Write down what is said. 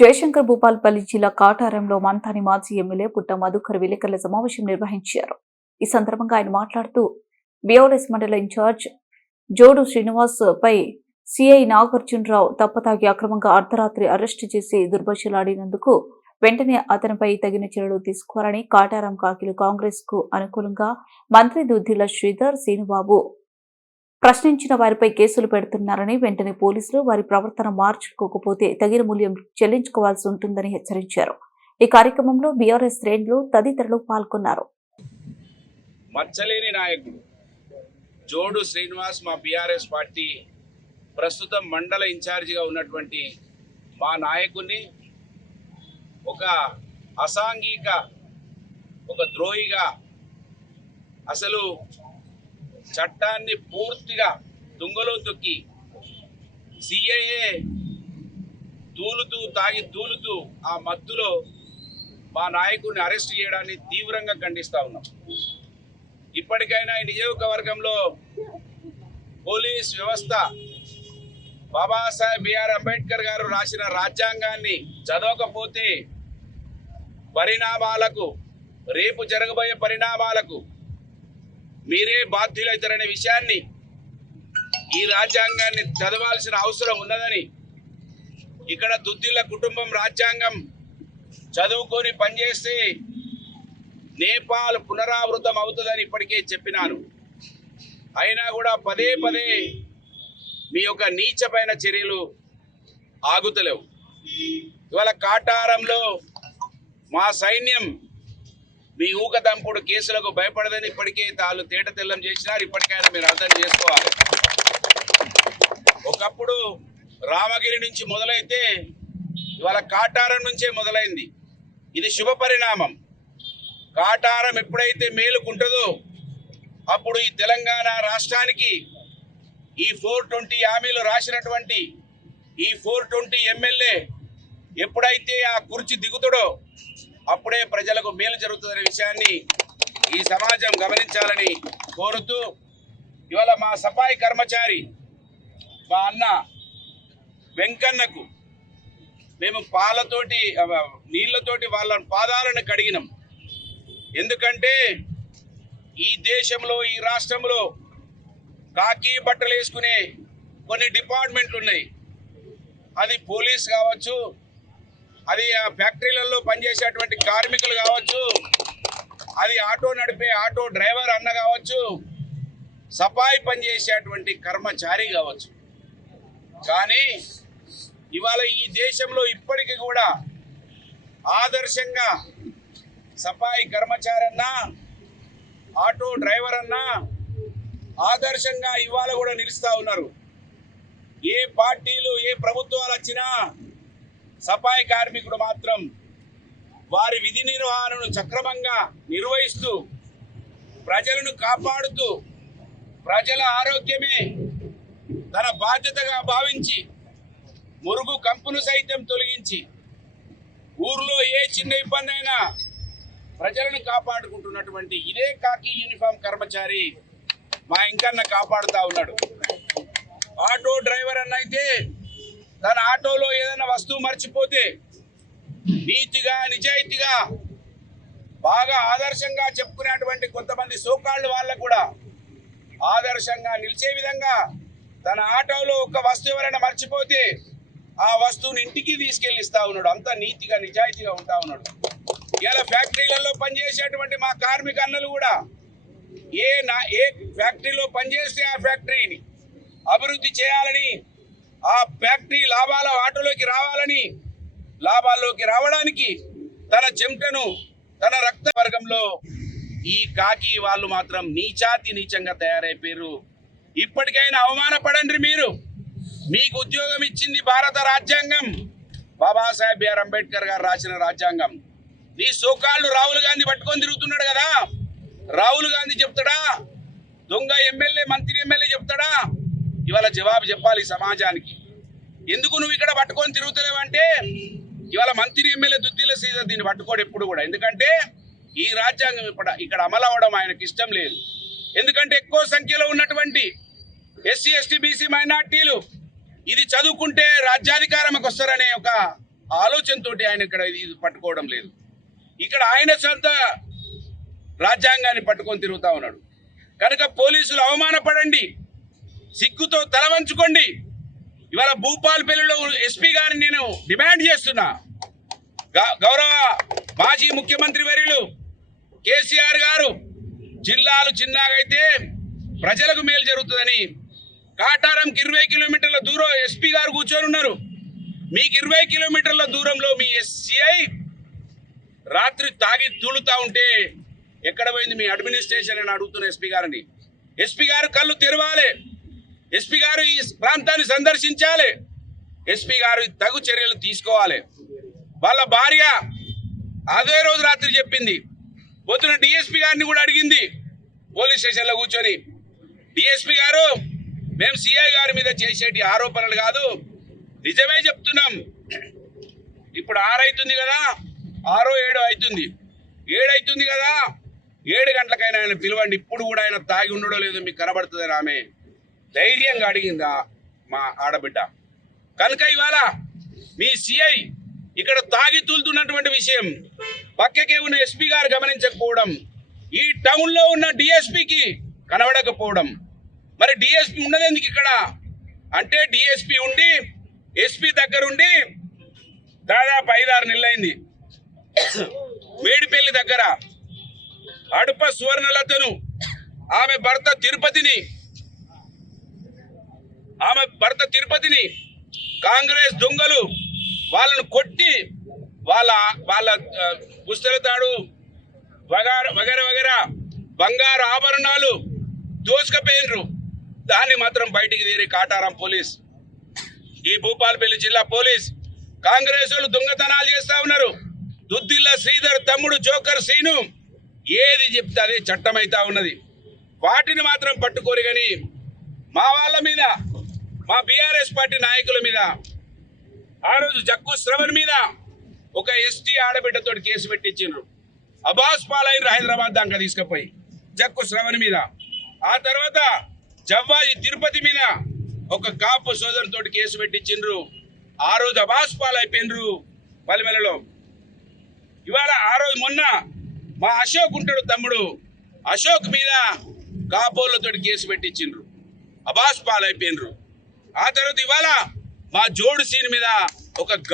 జయశంకర్ భూపాల్పల్లి జిల్లా కాటారంలో మంథాని మాజీ ఎమ్మెల్యే పుట్ట మధుకర్ విలేకరుల సమావేశం నిర్వహించారు. ఈ సందర్భంగా ఆయన మాట్లాడుతూ బీఆర్ఎస్ మండల ఇన్ఛార్జ్ జోడు శ్రీనివాస్ పై సిఐ నాగార్జునరావు తప్పతాగి అక్రమంగా అర్ధరాత్రి అరెస్టు చేసి దుర్భాషలాడినందుకు వెంటనే అతనిపై తగిన చర్యలు తీసుకోవాలని కాటారం కాకిలు కాంగ్రెస్ కు అనుకూలంగా మంత్రి దుద్దిల శ్రీధర్ శ్రీనుబాబు ప్రశ్నించిన వారిపై కేసులు పెడుతున్నారని, వెంటనే పోలీసులు వారి ప్రవర్తన మార్చుకోకపోతే తగిన మూల్యం చెల్లించుకోవాల్సి ఉంటుందని హెచ్చరించారు. ఈ కార్యక్రమంలో బీఆర్ఎస్ శ్రేణులు తదితరులు పాల్గొన్నారు. మచ్చలేని నాయకుడు జోడు శ్రీనివాస్ మా బీఆర్ఎస్ పార్టీ ప్రస్తుతం మండల ఇన్ఛార్జిగా ఉన్నటువంటి మా నాయకుడిని ఒక అసాంఘిక ఒక ద్రోహిగా అసలు చట్టాన్ని పూర్తిగా తుంగలో తొక్కి సిఐఏ తూలుతూ ఆ మత్తులో మా నాయకుడిని అరెస్ట్ చేయడాన్ని తీవ్రంగా ఖండిస్తా ఉన్నాం. ఇప్పటికైనా ఈ నియోజకవర్గంలో పోలీస్ వ్యవస్థ బాబాసాహెబ్ బిఆర్ అంబేద్కర్ గారు రాసిన రాజ్యాంగాన్ని చదవకపోతే రేపు జరగబోయే పరిణామాలకు మీరే బాధ్యులైతారనే విషయాన్ని, ఈ రాజ్యాంగాన్ని చదవాల్సిన అవసరం ఉన్నదని, ఇక్కడ దుద్దిల కుటుంబం రాజ్యాంగం చదువుకొని పనిచేస్తే నేపాల్ పునరావృతం అవుతుందని ఇప్పటికే చెప్పినాను. అయినా కూడా పదే మీ యొక్క నీచమైన చర్యలు ఆగుతలేవు. ఇవాళ కాటారంలో మా సైన్యం మీ ఊకదంపుడు కేసులకు భయపడదని ఇప్పటికే తాళ్ళు తేట తెల్లం చేసినారు. ఇప్పటికైనా మీరు అర్థం చేసుకోవాలి. ఒకప్పుడు రామగిరి నుంచి మొదలైతే ఇవాళ కాటారం నుంచే మొదలైంది. ఇది శుభ పరిణామం. కాటారం ఎప్పుడైతే మేలుకుంటుందో అప్పుడు ఈ తెలంగాణ రాష్ట్రానికి ఈ 420 హామీలు రాసినటువంటి ఈ 420 ఎమ్మెల్యే ఎప్పుడైతే ఆ కుర్చీ దిగుతాడో అప్పుడే ప్రజలకు మేలు జరుగుతుందనే విషయాన్ని ఈ సమాజం గమనించాలని కోరుతూ, ఇవాళ మా సఫాయి కర్మచారి మా అన్న వెంకన్నకు మేము నీళ్లతోటి వాళ్ళ పాదాలను కడిగినాం. ఎందుకంటే ఈ దేశంలో ఈ రాష్ట్రంలో కాకి బట్టలు వేసుకునే కొన్ని డిపార్ట్మెంట్లు ఉన్నాయి. అది పోలీస్ కావచ్చు, అది ఫ్యాక్టరీలలో పనిచేసేటువంటి కార్మికులు కావచ్చు, అది ఆటో నడిపే ఆటో డ్రైవర్ అన్న కావచ్చు, సఫాయి పనిచేసేటువంటి కర్మచారి కావచ్చు. కానీ ఇవాళ ఈ దేశంలో ఇప్పటికీ కూడా ఆదర్శంగా సఫాయి కర్మచారి అన్నా ఆటో డ్రైవర్ అన్నా ఆదర్శంగా ఇవాళ కూడా నిలుస్తూ ఉన్నారు. ఏ పార్టీలు ఏ ప్రభుత్వాలు వచ్చినా సఫాయి కార్మికుడు మాత్రం వారి విధి నిర్వహణను సక్రమంగా నిర్వహిస్తూ ప్రజలను కాపాడుతూ ప్రజల ఆరోగ్యమే తన బాధ్యతగా భావించి మురుగు కంపును సైతం తొలగించి ఊర్లో ఏ చిన్న ఇబ్బంది అయినా ప్రజలను కాపాడుకుంటున్నటువంటి ఇదే కాకి యూనిఫామ్ కర్మచారి మా ఇంకన్న కాపాడుతూ ఉన్నాడు. ఆటో డ్రైవర్ అన్న అయితే తన ఆటోలో ఏదైనా వస్తువు మర్చిపోతే నీతిగా నిజాయితీగా బాగా ఆదర్శంగా చెప్పుకునేటువంటి కొంతమంది సోకాళ్ళు వాళ్ళకు కూడా ఆదర్శంగా నిలిచే విధంగా తన ఆటోలో ఒక వస్తువు ఎవరైనా మర్చిపోతే ఆ వస్తువుని ఇంటికి తీసుకెళ్ళిస్తా ఉన్నాడు. అంత నీతిగా నిజాయితీగా ఉంటా ఉన్నాడు. ఇలా ఫ్యాక్టరీలలో పనిచేసేటువంటి మా కార్మిక అన్నలు కూడా ఏ ఫ్యాక్టరీలో పనిచేస్తే ఆ ఫ్యాక్టరీని అభివృద్ధి చేయాలని, ఆ ఫ్యాక్టరీ లాభాల్లోకి రావడానికి తన చెమటను తన రక్త వర్గంలో ఈ కాకి వాళ్ళు మాత్రం నీచంగా తయారైపోయారు. ఇప్పటికైనా అవమానపడండి. మీకు ఉద్యోగం ఇచ్చింది భారత రాజ్యాంగం, బాబాసాహెబ్ బిఆర్ అంబేద్కర్ గారు రాసిన రాజ్యాంగం. నీ సోకాళ్ళు రాహుల్ గాంధీ పట్టుకొని తిరుగుతున్నాడు కదా, రాహుల్ గాంధీ చెప్తాడా? దొంగ ఎమ్మెల్యే మంత్రి ఎమ్మెల్యే చెప్తాడా? ఇవాళ జవాబు చెప్పాలి సమాజానికి. ఎందుకు నువ్వు ఇక్కడ పట్టుకొని తిరుగుతలేవంటే ఇవాళ మంత్రి ఎమ్మెల్యే దుద్దిల శ్రీధర్ దీన్ని పట్టుకోడు ఎప్పుడు కూడా. ఎందుకంటే ఈ రాజ్యాంగం ఇక్కడ అమలు అవ్వడం ఆయనకి ఇష్టం లేదు. ఎందుకంటే ఎక్కువ సంఖ్యలో ఉన్నటువంటి ఎస్సీ ఎస్టీ బీసీ మైనార్టీలు ఇది చదువుకుంటే రాజ్యాధికారంకి వస్తారనే ఒక ఆలోచనతోటి ఆయన ఇక్కడ ఇది పట్టుకోవడం లేదు. ఇక్కడ ఆయన సొంత రాజ్యాంగాన్ని పట్టుకొని తిరుగుతా ఉన్నాడు. కనుక పోలీసులు అవమానపడండి, సిగ్గుతో తల వంచుకోండి. ఇవాళ భూపాలపల్లిలో ఎస్పీ గారిని నేను డిమాండ్ చేస్తున్నా. గౌరవ మాజీ ముఖ్యమంత్రి వర్యులు కేసీఆర్ గారు జిల్లాలు చిన్నగైతే ప్రజలకు మేలు జరుగుతుందని కాటారంకి 20 కిలోమీటర్ల దూరం ఎస్పీ గారు కూర్చొని ఉన్నారు. మీకు 20 కిలోమీటర్ల దూరంలో మీ ఎస్సీఐ రాత్రి తాగి తూలుతా ఉంటే ఎక్కడ పోయింది మీ అడ్మినిస్ట్రేషన్ అని అడుగుతున్న ఎస్పీ గారిని. ఎస్పీ గారు కళ్ళు తెరవాలి, ఎస్పీ గారు ఈ ప్రాంతాన్ని సందర్శించాలి, ఎస్పీ గారు తగు చర్యలు తీసుకోవాలి. వాళ్ళ భార్య అదే రోజు రాత్రి చెప్పింది, పొద్దున డిఎస్పీ గారిని కూడా అడిగింది పోలీస్ స్టేషన్లో కూర్చొని, డిఎస్పీ గారు మేము సిఐ గారి మీద చేసేటి ఆరోపణలు కాదు, నిజమే చెప్తున్నాం. ఇప్పుడు 6 అవుతుంది కదా, 6 7 అవుతుంది, 7 అవుతుంది కదా, 7 గంటలకైనా ఆయన పిలవండి. ఇప్పుడు కూడా ఆయన తాగి ఉండడో లేదో మీకు కనబడుతుందని ఆమె ధైర్యంగా అడిగిందా మా ఆడబిడ్డ. కనుక ఇవాళ మీ సిఐ ఇక్కడ తాగి తూలుతున్నటువంటి విషయం పక్కకే ఉన్న ఎస్పీ గారు గమనించకపోవడం, ఈ టౌన్లో ఉన్న డిఎస్పీకి కనబడకపోవడం. మరి డిఎస్పీ ఉన్నది ఎందుకు ఇక్కడ అంటే, డిఎస్పీ ఉండి ఎస్పీ దగ్గరుండి దాదాపు 5-6 నెలలైంది. మేడిపల్లి దగ్గర అడుప సువర్ణలతను ఆమె భర్త తిరుపతిని కాంగ్రెస్ దొంగలు వాళ్ళను కొట్టి వాళ్ళ పుస్తల తాడు వగేరా బంగారు ఆభరణాలు దోసుకపోయినరు. దాన్ని మాత్రం బయటికి తీరి కాటారం పోలీస్, ఈ భూపాలపల్లి జిల్లా పోలీస్ కాంగ్రెస్ వాళ్ళు దొంగతనాలు చేస్తా ఉన్నారు. దుద్దిల్ల శ్రీధర్ తమ్ముడు జోకర్ సీను ఏది చెప్తే అదే చట్టం అవుతా ఉన్నది. వాటిని మాత్రం పట్టుకోరు. కానీ మా వాళ్ళ మీద, మా బీఆర్ఎస్ పార్టీ నాయకుల మీద ఆ రోజు జక్కు శ్రవణ్ మీద ఒక ఎస్టీ ఆడబిడ్డతో కేసు పెట్టించిండ్రు. అబాస్ పాలైన హైదరాబాద్ దాకా తీసుకుపోయి జక్కు శ్రవణ్ మీద. ఆ తర్వాత జవ్వాజీ తిరుపతి మీద ఒక కాపు సోదరుతో కేసు పెట్టించిండ్రు. ఆ రోజు అబాస్ పాలైపోయినరు పలిమెలలో. ఇవాళ ఆ రోజు మొన్న మా అశోక్ ఉంటాడు తమ్ముడు, అశోక్ మీద కాపోలతో కేసు పెట్టించిండ్రు, అబాస్ పాలైపోయినరు. ఆ తర్వాత ఇవాళ మా జోడు సీన్ మీద ఒక